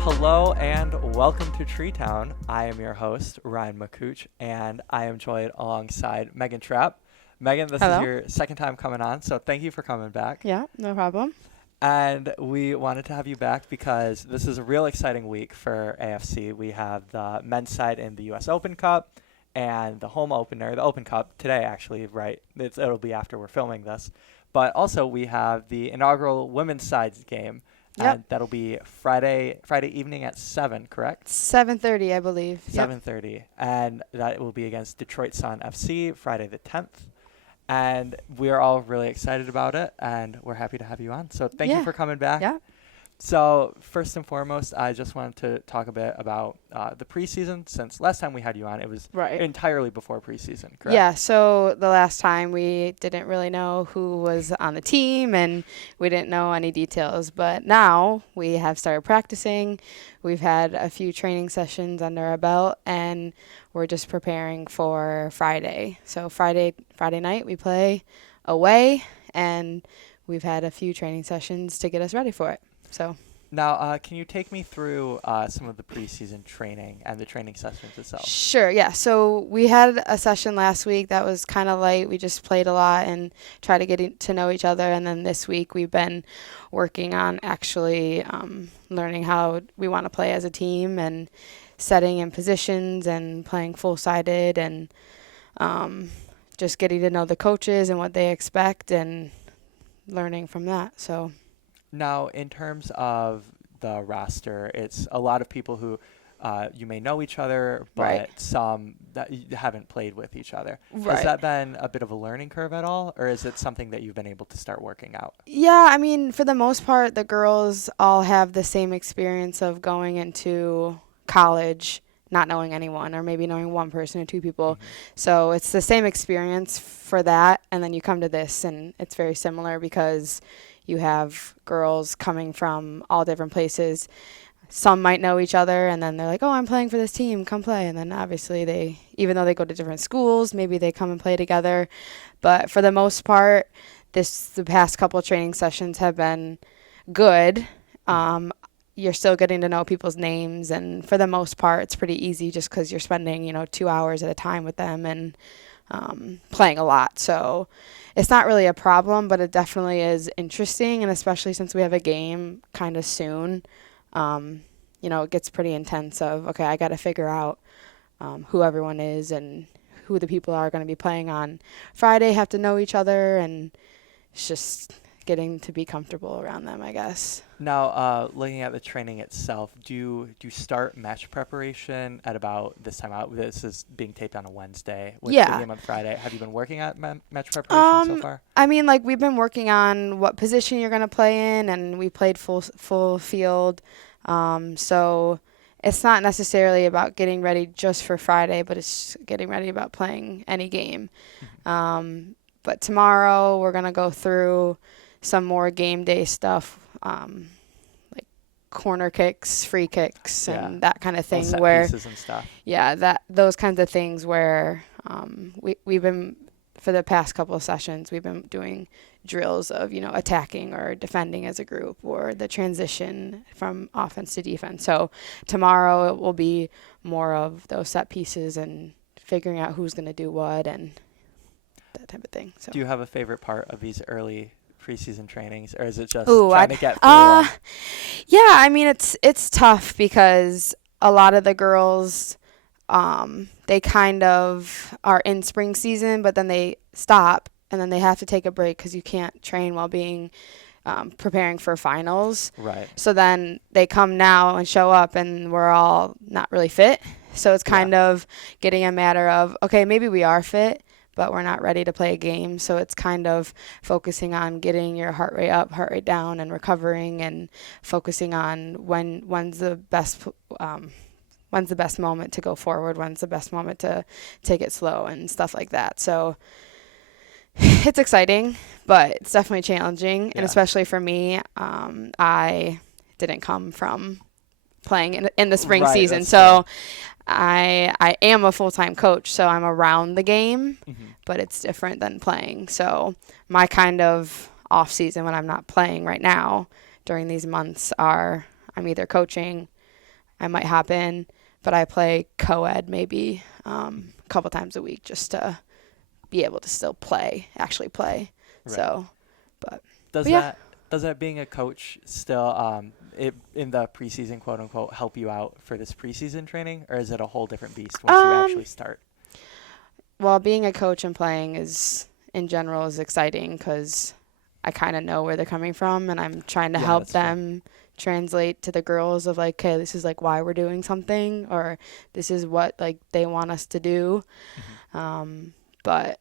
Hello and welcome to Tree Town. I am your host, Ryan McCooch, and I am joined alongside Megan Trapp. Megan, this Hello. is your second time coming on, so thank you for coming back. Yeah, no problem. And we wanted to have you back because this is a real exciting week for AFC. We have the men's side in the U.S. Open Cup and the home opener, the Open Cup, today actually, right? It'll be after we're filming this. But also we have the inaugural women's sides game. Yep. And that'll be Friday evening at 7, correct? 7:30, I believe. 7:30. And that will be against Detroit Sun FC, Friday the 10th. And we're all really excited about it, and we're happy to have you on. So thank you for coming back. Yeah. So first and foremost, I just wanted to talk a bit about the preseason. Since last time we had you on, it was entirely before preseason, correct? Yeah, so the last time we didn't really know who was on the team, and we didn't know any details. But now we have started practicing. We've had a few training sessions under our belt, and we're just preparing for Friday. So Friday night we play away, and we've had a few training sessions to get us ready for it. So now, can you take me through some of the preseason training and the training sessions itself? Sure, yeah. So we had a session last week that was kind of light. We just played a lot and tried to get to know each other. And then this week we've been working on actually learning how we want to play as a team and setting in positions and playing full-sided and just getting to know the coaches and what they expect and learning from that. So. Now, in terms of the roster, it's a lot of people who you may know each other, but some that you haven't played with each other. Has that been a bit of a learning curve at all, or is it something that you've been able to start working out? Yeah, I mean, for the most part, the girls all have the same experience of going into college not knowing anyone, or maybe knowing one person or two people. Mm-hmm. So it's the same experience for that, and then you come to this, and it's very similar because you have girls coming from all different places. Some might know each other, and then they're like, oh, I'm playing for this team, come play. And then obviously even though they go to different schools, maybe they come and play together. But for the most part, the past couple of training sessions have been good. You're still getting to know people's names, and for the most part, it's pretty easy just because you're spending, 2 hours at a time with them and playing a lot. So it's not really a problem, but it definitely is interesting, and especially since we have a game kind of soon, it gets pretty intense of, okay, I got to figure out who everyone is and who the people are going to be playing on Friday, have to know each other, and it's just getting to be comfortable around them, I guess. Now, looking at the training itself, do you start match preparation at about this time out? This is being taped on a Wednesday with the game on Friday. Have you been working at match preparation so far? I mean, we've been working on what position you're going to play in, and we played full field. So it's not necessarily about getting ready just for Friday, but it's getting ready about playing any game. Mm-hmm. But tomorrow we're going to go through some more game day stuff, like corner kicks, free kicks, and that kind of thing. Set where pieces and stuff. Yeah, those kinds of things where we've been, for the past couple of sessions, we've been doing drills of attacking or defending as a group, or the transition from offense to defense. So tomorrow it will be more of those set pieces and figuring out who's going to do what and that type of thing. So. Do you have a favorite part of these early preseason trainings, or is it just trying to get through them? Yeah, I mean, it's tough because a lot of the girls, they kind of are in spring season, but then they stop, and then they have to take a break because you can't train while being preparing for finals. Right. So then they come now and show up, and we're all not really fit. So it's kind of getting a matter of, okay, maybe we are fit, but we're not ready to play a game. So it's kind of focusing on getting your heart rate up, heart rate down, and recovering, and focusing on when's the best moment to go forward, when's the best moment to take it slow and stuff like that. So it's exciting, but it's definitely challenging. And especially for me, I didn't come from playing in the spring season. So I am a full-time coach, so I'm around the game, but it's different than playing. So my kind of off season when I'm not playing right now during these months are I'm either coaching, I might hop in, but I play co-ed maybe a couple times a week just to be able to still actually play. Right. So, Does yeah. that being a coach still in the preseason, quote unquote, help you out for this preseason training, or is it a whole different beast once you actually start? Well, being a coach and playing in general is exciting because I kind of know where they're coming from, and I'm trying to help them translate to the girls of like, okay, this is like why we're doing something, or this is what like they want us to do. But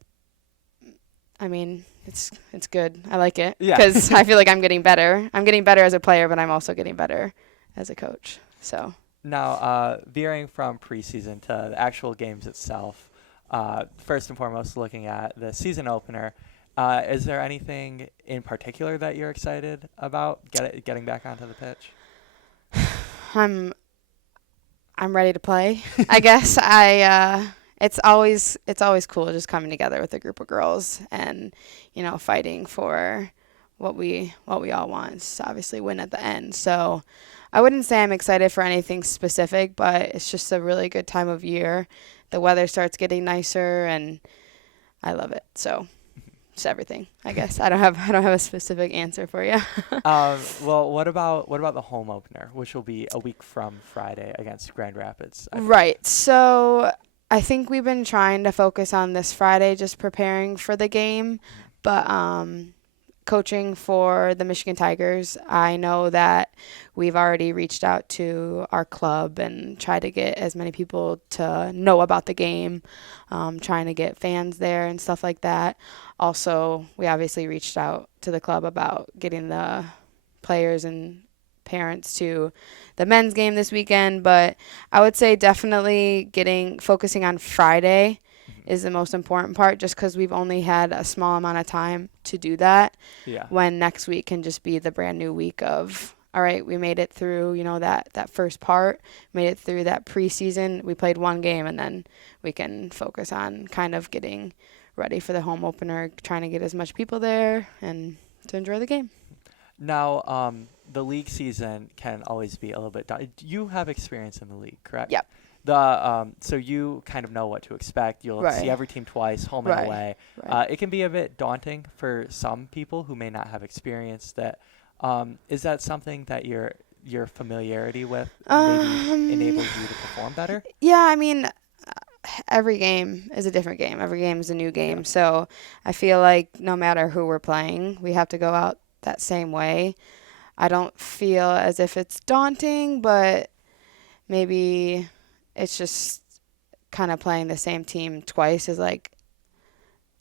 I mean, it's good. I like it because I feel like I'm getting better. I'm getting better as a player, but I'm also getting better as a coach. So now, veering from preseason to the actual games itself, first and foremost, looking at the season opener, is there anything in particular that you're excited about getting back onto the pitch? I'm ready to play. I guess it's always cool just coming together with a group of girls and, fighting for what we all want is obviously win at the end. So I wouldn't say I'm excited for anything specific, but it's just a really good time of year. The weather starts getting nicer and I love it. So it's everything, I guess. I don't have a specific answer for you. Well, what about the home opener, which will be a week from Friday against Grand Rapids? Right. So I think we've been trying to focus on this Friday, just preparing for the game. But coaching for the Michigan Tigers, I know that we've already reached out to our club and tried to get as many people to know about the game, trying to get fans there and stuff like that. Also, we obviously reached out to the club about getting the players and parents to the men's game this weekend, but I would say definitely focusing on Friday is the most important part, just because we've only had a small amount of time to do that. Yeah. When next week can just be the brand new week of, all right, we made it through, that first part, made it through that preseason. We played one game, and then we can focus on kind of getting ready for the home opener, trying to get as much people there and to enjoy the game. Now, the league season can always be a little bit you have experience in the league, correct? Yep. So you kind of know what to expect. You'll see every team twice, home and away. Right. It can be a bit daunting for some people who may not have experienced that. Is that something that your familiarity with maybe enables you to perform better? Yeah, I mean, every game is a different game. Every game is a new game. Yeah. So I feel like no matter who we're playing, we have to go out that same way. I don't feel as if it's daunting, but maybe it's just kind of playing the same team twice is like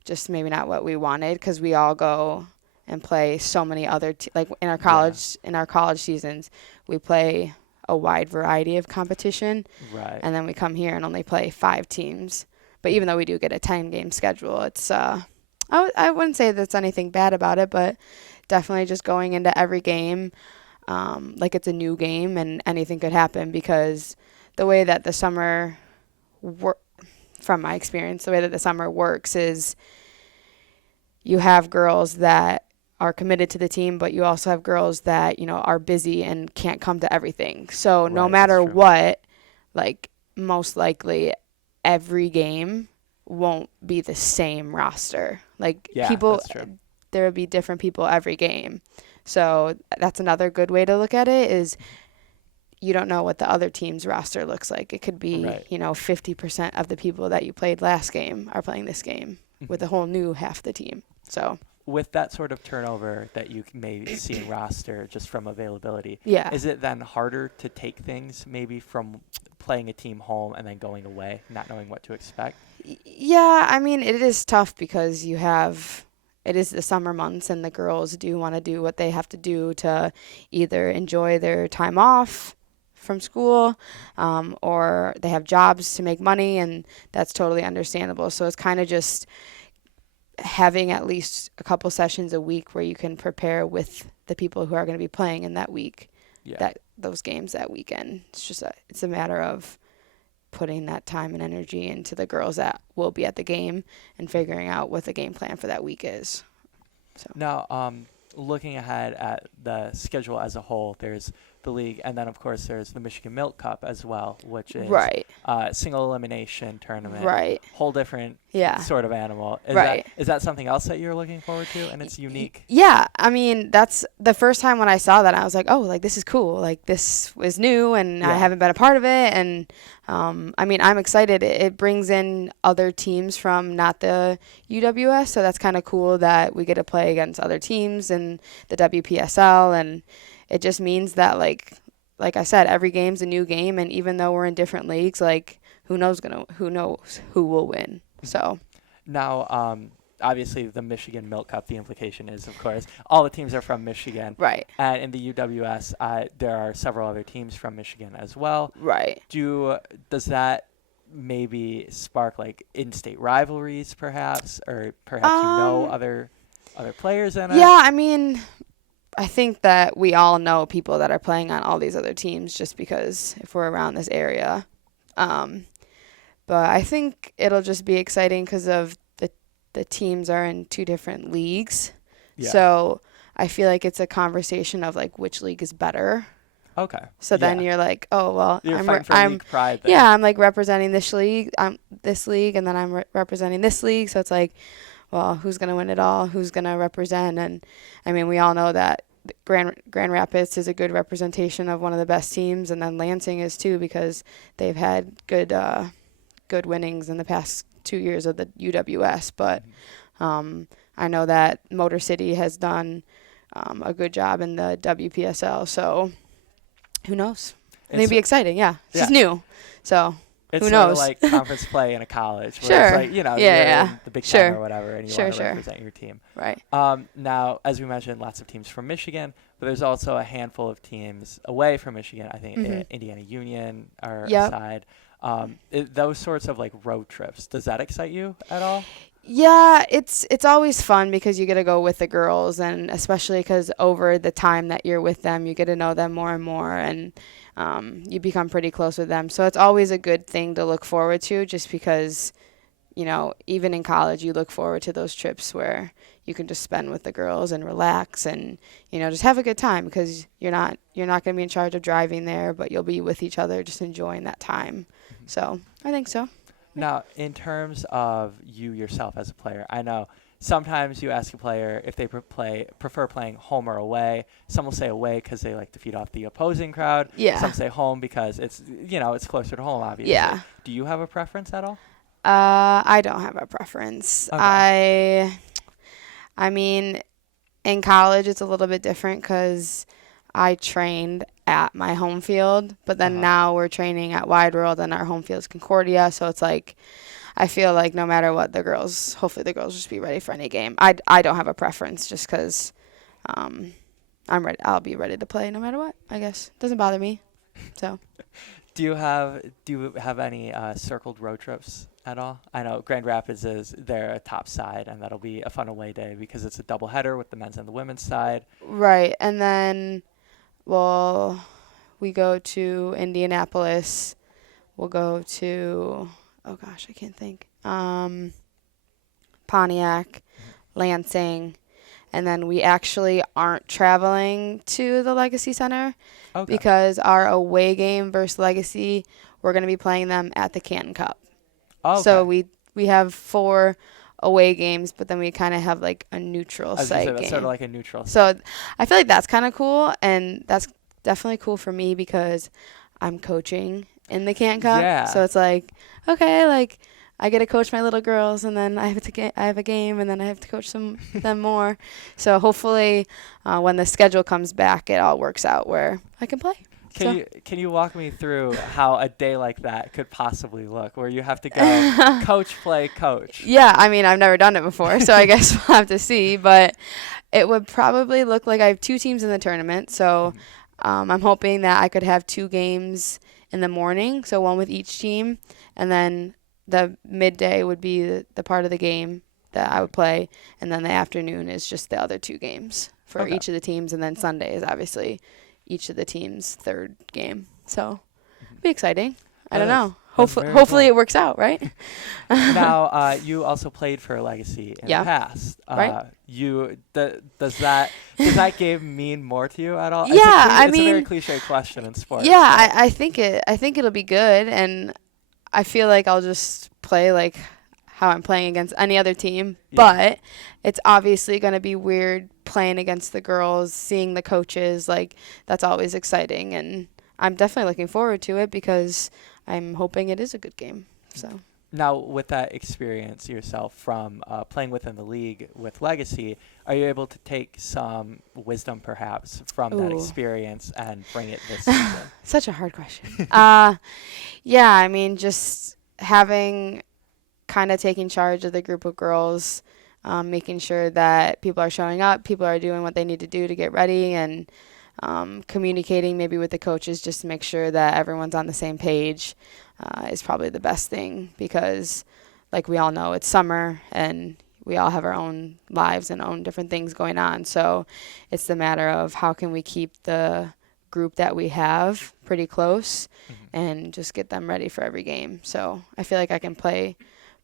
just maybe not what we wanted, because we all go and play so many other like in our college seasons we play a wide variety of competition, right? And then we come here and only play 5 teams. But even though we do get a 10-game schedule, it's I wouldn't say that's anything bad about it, but definitely just going into every game like it's a new game and anything could happen, because the way that the summer from my experience, the way that the summer works is you have girls that are committed to the team, but you also have girls that, are busy and can't come to everything. So no matter what, like most likely every game won't be the same roster. Like people, there will be different people every game. So that's another good way to look at it is you don't know what the other team's roster looks like. It could be, 50% of the people that you played last game are playing this game with a whole new half the team. So with that sort of turnover that you may see in roster just from availability, is it then harder to take things maybe from playing a team home and then going away, not knowing what to expect? Yeah, I mean, it is tough because it is the summer months and the girls do want to do what they have to do to either enjoy their time off from school or they have jobs to make money, and that's totally understandable. So it's kind of just having at least a couple sessions a week where you can prepare with the people who are going to be playing in that week, those games that weekend. It's just it's a matter of putting that time and energy into the girls that will be at the game and figuring out what the game plan for that week is. So now, looking ahead at the schedule as a whole, there's the league, and then of course there's the Michigan Milk Cup as well, which is Right. Single elimination tournament. Right. Whole different Yeah. sort of animal. Right. Is that something else that you're looking forward to, and it's unique? Yeah, I mean, that's the first time when I saw that, I was like, oh, like, this is cool. Like, this was new, and I haven't been a part of it. And, I mean, I'm excited. It brings in other teams from not the UWS, so that's kind of cool that we get to play against other teams in the WPSL. And it just means that, like I said, every game's a new game. And even though we're in different leagues, like, who knows who will win. So now, obviously, the Michigan Milk Cup, the implication is, of course, all the teams are from Michigan. Right. And in the UWS, there are several other teams from Michigan as well. Right. Does that maybe spark, like, in-state rivalries, perhaps? Or perhaps other players in it? Yeah, I mean, I think that we all know people that are playing on all these other teams just because if we're around this area. But I think it'll just be exciting because of the teams are in two different leagues. Yeah. So I feel like it's a conversation of, like, which league is better. Okay. So then you're like, oh, well, you're fighting for league pride then. Yeah, I'm, like, representing this league, and then I'm representing this league. So it's like, well, who's going to win it all? Who's going to represent? And, I mean, we all know that Grand Rapids is a good representation of one of the best teams, and then Lansing is too because they've had good winnings in the past 2 years of the UWS. But I know that Motor City has done a good job in the WPSL, so who knows? Maybe exciting, yeah. It's just new, so it's who knows? It's sort of like conference play in a college where Sure. it's like, you're in the Big Ten or whatever, and you want to represent your team. Right. Now, as we mentioned, lots of teams from Michigan, but there's also a handful of teams away from Michigan. I think Indiana Union are aside. Those sorts of, like, road trips, does that excite you at all? Yeah, it's always fun because you get to go with the girls, and especially because over the time that you're with them, you get to know them more and more, and you become pretty close with them. So it's always a good thing to look forward to just because, even in college, you look forward to those trips where you can just spend with the girls and relax and, just have a good time because you're not going to be in charge of driving there, but you'll be with each other just enjoying that time. So I think so. Now, in terms of you yourself as a player, I know sometimes you ask a player if they prefer playing home or away. Some will say away because they like to feed off the opposing crowd. Yeah. Some say home because it's closer to home, obviously. Yeah. Do you have a preference at all? I don't have a preference. Okay. I mean, in college it's a little bit different because I trained at my home field, but then now we're training at Wide World and our home field is Concordia, so it's like I feel like no matter what, hopefully the girls just be ready for any game. I don't have a preference just because I'm ready. I'll be ready to play no matter what, I guess. Doesn't bother me. So Do you have any circled road trips at all? I know Grand Rapids is their top side, and that'll be a fun away day because it's a doubleheader with the men's and the women's side. Right, and then we go to Indianapolis. We'll go to, oh gosh, I can't think. Pontiac, Lansing, and then we actually aren't traveling to the Legacy Center because our away game versus Legacy, we're going to be playing them at the Canton Cup. Okay. So we have 4 away games, but then we kind of have like a neutral site game. That's sort of like a neutral site. So I feel like that's kind of cool, and that's definitely cool for me because I'm coaching in the Canton Cup. Yeah. So it's like, okay, like I get to coach my little girls, and then I have a game, and then I have to coach them more. So hopefully, when the schedule comes back, it all works out where I can play. Can you walk me through how a day like that could possibly look, where you have to go coach, play, coach? Yeah, I mean, I've never done it before, so I guess we'll have to see. But it would probably look like I have 2 teams in the tournament, so I'm hoping that I could have 2 games in the morning, so 1 with each team, and then the midday would be the part of the game that I would play, and then the afternoon is just the other 2 games for each of the teams, and then Sunday is obviously each of the teams' 3rd game. So it'll be exciting. I don't know. Hopefully it works out, right? Now, you also played for Legacy in the past. Right. Does that game mean more to you at all? Yeah, It's a very cliche question in sports. Yeah, I think it'll be good, and I feel like I'll just play like how I'm playing against any other team. Yeah. But it's obviously going to be weird playing against the girls, seeing the coaches. Like, that's always exciting, and I'm definitely looking forward to it because I'm hoping it is a good game. So. Now, with that experience yourself from playing within the league with Legacy, are you able to take some wisdom, perhaps, from that experience and bring it this season? Such a hard question. Yeah, I mean, just having kind of taking charge of the group of girls, making sure that people are showing up, people are doing what they need to do to get ready, and communicating maybe with the coaches just to make sure that everyone's on the same page. Is probably the best thing because, like we all know, it's summer and we all have our own lives and own different things going on. So it's the matter of how can we keep the group that we have pretty close and just get them ready for every game. So I feel like I can play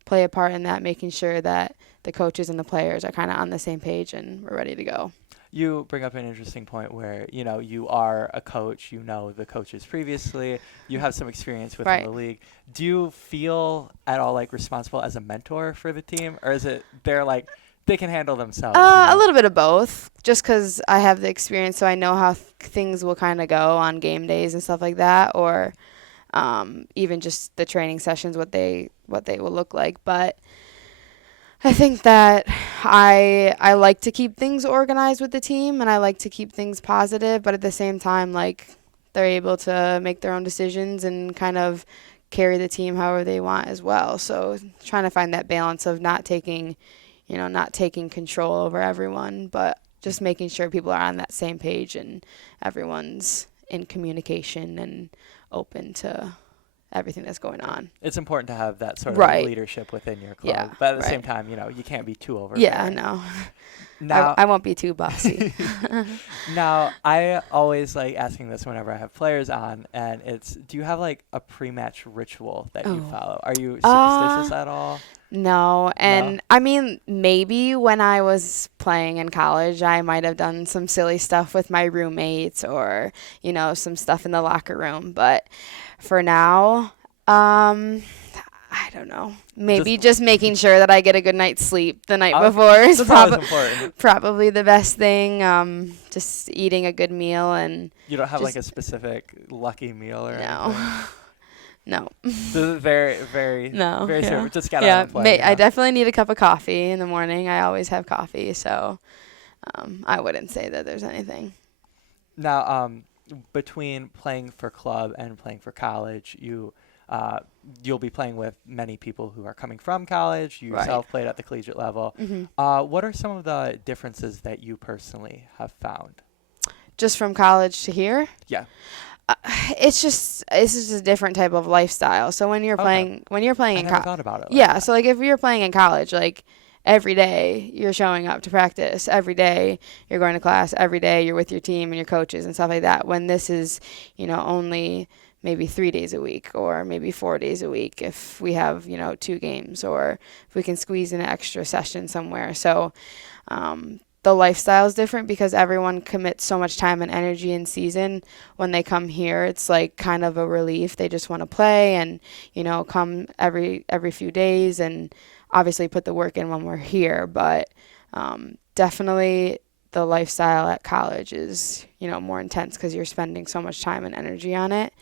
a part in that, making sure that the coaches and the players are kind of on the same page and we're ready to go. You bring up an interesting point where, you are a coach, the coaches previously, you have some experience within the league. Do you feel at all like responsible as a mentor for the team, or is it they're like they can handle themselves? A little bit of both, just because I have the experience, so I know how things will kind of go on game days and stuff like that, or even just the training sessions, what they will look like. But I think that I like to keep things organized with the team, and I like to keep things positive, but at the same time, like, they're able to make their own decisions and kind of carry the team however they want as well. So trying to find that balance of not taking control over everyone, but just making sure people are on that same page and everyone's in communication and open to everything that's going on. It's important to have that sort of leadership within your club, but at the same time, you can't be too overbearing. Yeah, no. Now, I won't be too bossy. Now, I always like asking this whenever I have players on, and do you have like a pre-match ritual that you follow? Are you superstitious at all? No, and I mean, maybe when I was playing in college, I might have done some silly stuff with my roommates or, some stuff in the locker room. But for now, I don't know. Maybe just making sure that I get a good night's sleep the night before is probably the best thing. Just eating a good meal and. You don't have like a specific lucky meal or anything? No. This is very, very, very simple. Just got out of the play. I definitely need a cup of coffee in the morning. I always have coffee, so I wouldn't say that there's anything. Now, between playing for club and playing for college, you'll be playing with many people who are coming from college. You yourself played at the collegiate level. What are some of the differences that you personally have found? Just from college to here? Yeah. It's just a different type of lifestyle. So when you're playing in college, I never thought about it. Like so like if you're playing in college, like every day you're showing up to practice, every day you're going to class, every day you're with your team and your coaches and stuff like that. When this is, only maybe 3 days a week or maybe 4 days a week if we have 2 games or if we can squeeze in an extra session somewhere. So the lifestyle is different because everyone commits so much time and energy in season. When they come here, it's like kind of a relief. They just want to play and, come every few days and obviously put the work in when we're here. But definitely the lifestyle at college is, more intense because you're spending so much time and energy on it.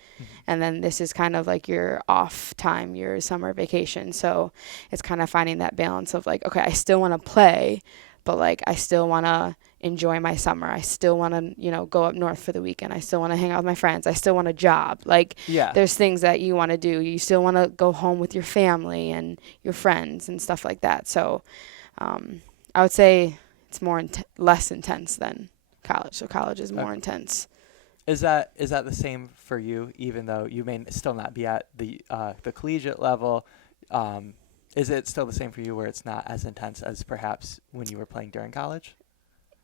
And then this is kind of like your off time, your summer vacation. So it's kind of finding that balance of like, okay, I still want to play, but like I still want to enjoy my summer. I still want to, go up north for the weekend. I still want to hang out with my friends. I still want a job. Like there's things that you want to do. You still want to go home with your family and your friends and stuff like that. So I would say it's less intense than college. So college is more intense. Is that the same for you, even though you may still not be at the collegiate level? Is it still the same for you where it's not as intense as perhaps when you were playing during college?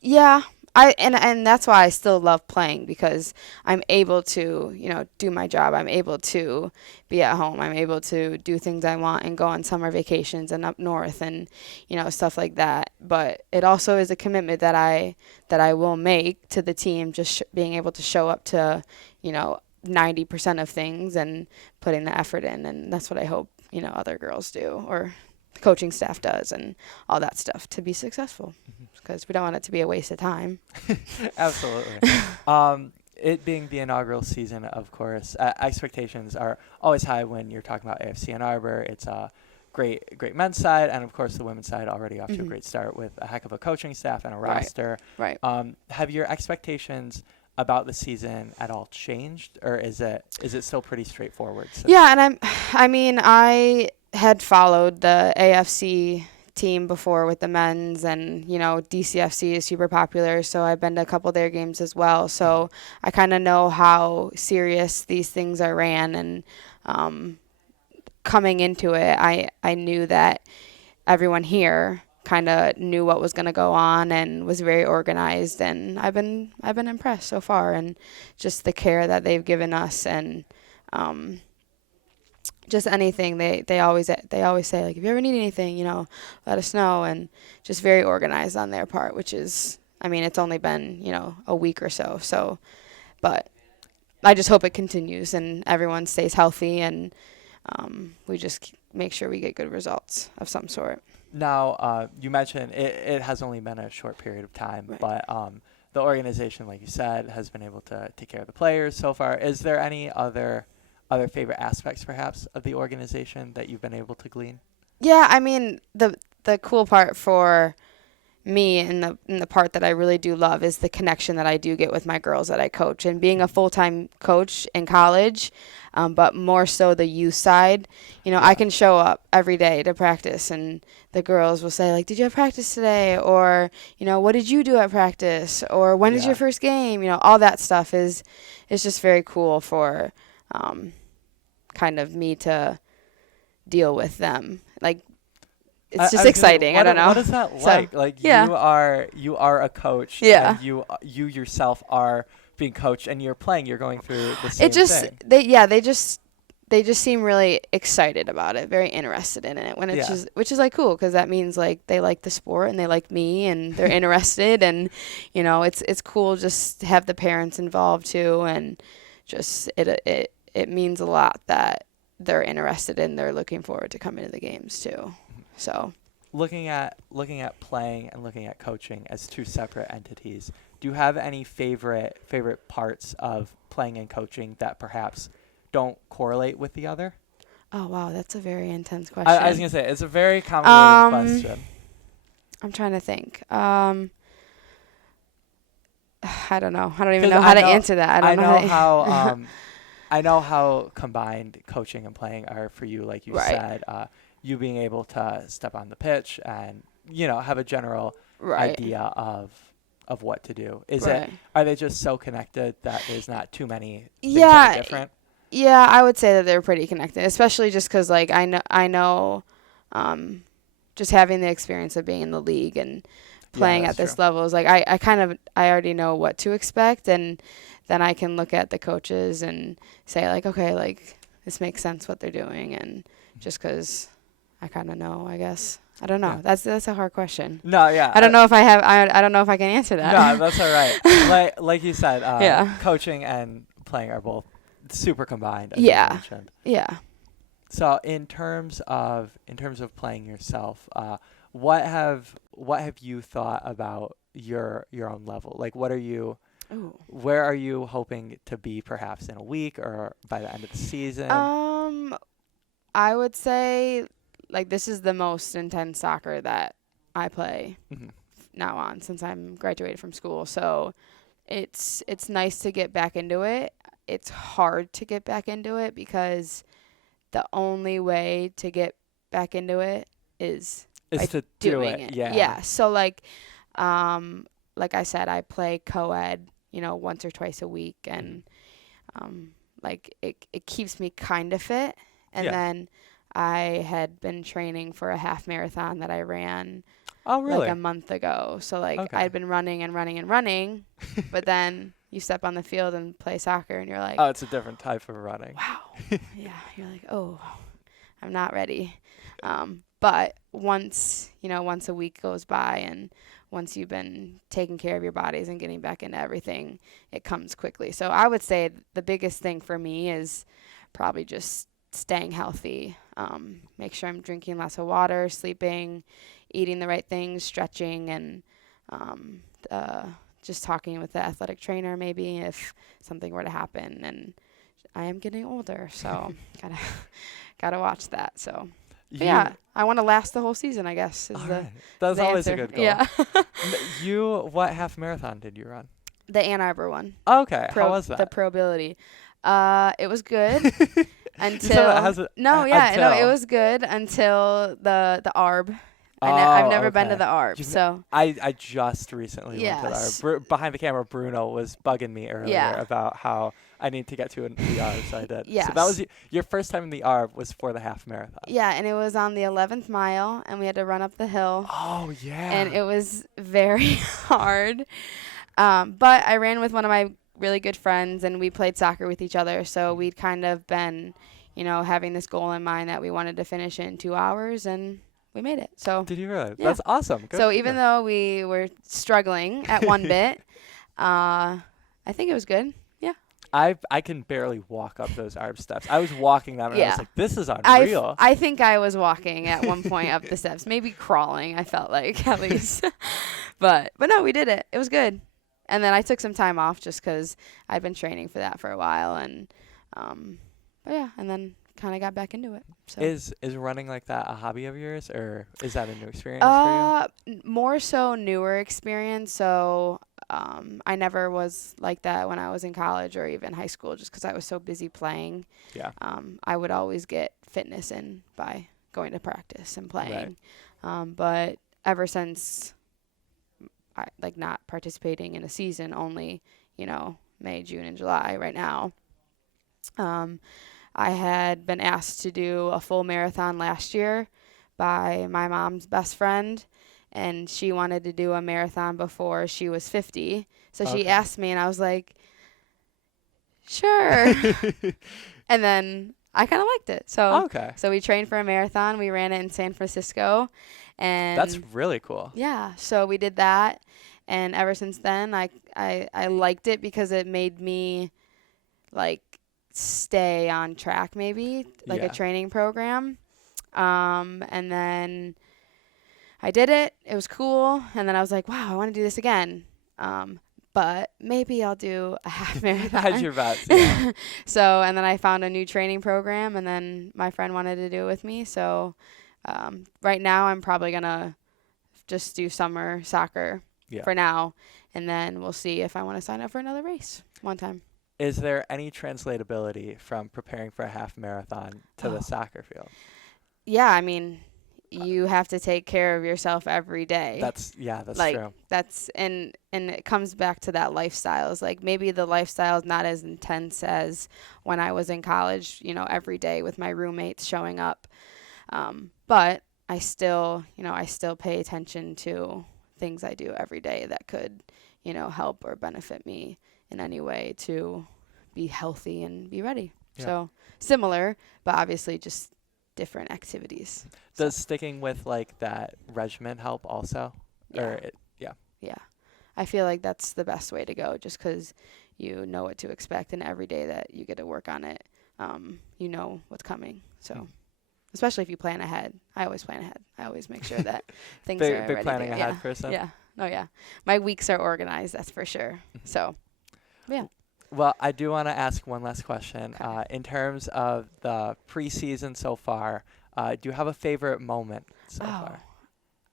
Yeah, and that's why I still love playing, because I'm able to, do my job. I'm able to be at home. I'm able to do things I want and go on summer vacations and up north and, stuff like that. But it also is a commitment that I will make to the team, just being able to show up to, 90% of things and putting the effort in. And that's what I hope, other girls do, or the coaching staff does, and all that stuff to be successful, because we don't want it to be a waste of time. Absolutely. It being the inaugural season, of course, expectations are always high when you're talking about AFC and Arbor. It's a great men's side, and of course the women's side already off to a great start with a heck of a coaching staff and a roster. Right. Have your expectations about the season at all changed, or is it still pretty straightforward? Yeah, and I had followed the AFC team before with the men's, and DCFC is super popular, so I've been to a couple of their games as well, so I kind of know how serious these things are ran. And coming into it, I knew that everyone here kind of knew what was going to go on and was very organized, and I've been impressed so far, and just the care that they've given us, and just anything they always say, like, if you ever need anything, let us know, and just very organized on their part, which is, it's only been a week or so, but I just hope it continues and everyone stays healthy, and we just make sure we get good results of some sort. Now, you mentioned it has only been a short period of time, right. But the organization, like you said, has been able to take care of the players so far. Is there any other favorite aspects, perhaps, of the organization that you've been able to glean? Yeah, the cool part for me, and the part that I really do love, is the connection that I do get with my girls that I coach, and being a full-time coach in college, but more so the youth side. I can show up every day to practice, and the girls will say, like, did you have practice today? Or, what did you do at practice? Or when is your first game? All that stuff is just very cool for kind of me to deal with them. Like, it's just exciting. I don't know. What is that like? Like, you are a coach. Yeah. And you yourself are being coached, and you're playing. You're going through the same thing. They just seem really excited about it, very interested in it. When it's which is like cool, because that means like they like the sport and they like me and they're interested, and it's cool just to have the parents involved too, and just it means a lot that they're interested and they're looking forward to coming to the games too. So, looking at playing and looking at coaching as two separate entities, do you have any favorite parts of playing and coaching that perhaps don't correlate with the other? Oh wow, that's a very intense question. I was gonna say, it's a very convoluted question. I'm trying to think. I don't know. I don't even know how to answer that. I know how combined coaching and playing are for you, like you said. You being able to step on the pitch and have a general idea of what to do. Are they just so connected that there's not too many things that are different? Yeah, I would say that they're pretty connected, especially just because like I know just having the experience of being in the league and playing at this level is like I already know what to expect, and then I can look at the coaches and say like, okay, like this makes sense what they're doing, and just because I kind of know, I guess. I don't know. Yeah. That's a hard question. No, yeah. I don't know if I don't know if I can answer that. No, that's all right. like you said, coaching and playing are both super combined, as you mentioned. Yeah. So in terms of playing yourself, what have you thought about your own level? Like, where are you hoping to be, perhaps in a week or by the end of the season? I would say like this is the most intense soccer that I play now on, since I'm graduated from school. So it's nice to get back into it. It's hard to get back into it because the only way to get back into it is to doing it. Yeah. So like I said, I play co-ed, once or twice a week, and like it keeps me kind of fit. And then I had been training for a half marathon that I ran Oh, really? like a month ago. So like Okay. I'd been running and running and running, but then you step on the field and play soccer and you're like, Oh, it's a different type of running. wow. Yeah, you're like, oh, I'm not ready. But once a week goes by and once you've been taking care of your bodies and getting back into everything, it comes quickly. So I would say the biggest thing for me is probably just staying healthy. Make sure I'm drinking lots of water, sleeping, eating the right things, stretching, and just talking with the athletic trainer maybe if something were to happen. And I am getting older, so gotta watch that. So yeah, I want to last the whole season, I guess. That's the always answer. a good goal. Yeah. What half marathon did you run? The Ann Arbor one. Okay, how was that? The Probability. It was good until it was good until the Arb. I've never been to the Arb, so I just recently went to the Yes. Arb. Behind the camera, Bruno was bugging me earlier about how I need to get to the Arb, so I did. Yes. So that was your first time in the Arb was for the half marathon. Yeah, and it was on the 11th mile, and we had to run up the hill. Oh yeah. And it was very hard, but I ran with one of my really good friends, and we played soccer with each other, so we'd kind of been, having this goal in mind that we wanted to finish it in 2 hours, and we made it. So did you really? Yeah. That's awesome. Good so even though we were struggling at one bit, I think it was good. Yeah. I can barely walk up those Arb steps. I was walking them and I was like, this is unreal. I think I was walking at one point up the steps, maybe crawling, I felt like at least. but no, we did it. It was good. And then I took some time off just because I'd been training for that for a while, and but yeah, and then kind of got back into it. So Is running like that a hobby of yours, or is that a new experience for you? More so newer experience. So I never was like that when I was in college or even high school, just because I was so busy playing. Yeah. I would always get fitness in by going to practice and playing. But ever since not participating in a season, only May, June, and July right now. I had been asked to do a full marathon last year by my mom's best friend, and she wanted to do a marathon before she was 50. So she asked me, and I was like, sure. And then I kind of liked it. So we trained for a marathon. We ran it in San Francisco. And that's really cool. Yeah. So we did that. And ever since then, I liked it because it made me stay on track, maybe a training program. And then I did it. It was cool. And then I was like, wow, I want to do this again. But maybe I'll do a half marathon. How'd your vets? Yeah. So, and then I found a new training program, and then my friend wanted to do it with me. So right now I'm probably going to just do summer soccer for now. And then we'll see if I want to sign up for another race one time. Is there any translatability from preparing for a half marathon to the soccer field? Yeah, I mean, you have to take care of yourself every day. That's true. And it comes back to that lifestyle. It's like maybe the lifestyle is not as intense as when I was in college, every day with my roommates showing up. But I still pay attention to things I do every day that could, help or benefit me in any way to be healthy and be ready. Yeah. So similar, but obviously just different activities. Does sticking with that regimen help also? Yeah. Yeah. I feel like that's the best way to go, just because you know what to expect, and every day that you get to work on it, you know what's coming. So especially if you plan ahead. I always plan ahead. I always make sure that things are ready. Big planning ahead person? Yeah. Oh, yeah. My weeks are organized, that's for sure. So, yeah. Well, I do want to ask one last question. Okay. In terms of the preseason so far, do you have a favorite moment so far?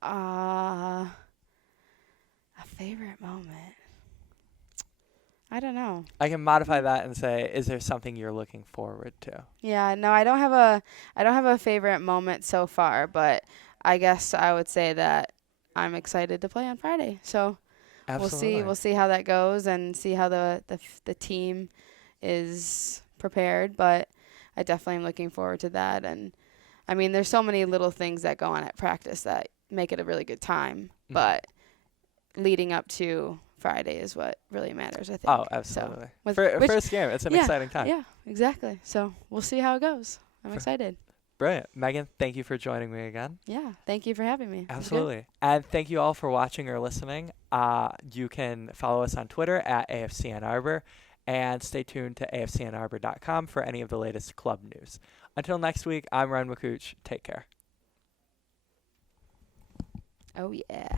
A favorite moment? I don't know. I can modify that and say, is there something you're looking forward to? Yeah, no, I don't have a favorite moment so far, but I guess I would say that I'm excited to play on Friday. So absolutely. We'll see how that goes and see how the team is prepared, but I definitely am looking forward to that. And I mean, there's so many little things that go on at practice that make it a really good time. Mhm. But leading up to Friday is what really matters, I think. Oh, absolutely. So, First game, it's an exciting time. Yeah, exactly. So we'll see how it goes. I'm excited. Brilliant. Megan, thank you for joining me again. Yeah, thank you for having me. Absolutely. And thank you all for watching or listening. You can follow us on Twitter at AFC Ann Arbor, and stay tuned to afcannarbor.com for any of the latest club news. Until next week, I'm Ryan McCooch. Take care. Oh, yeah.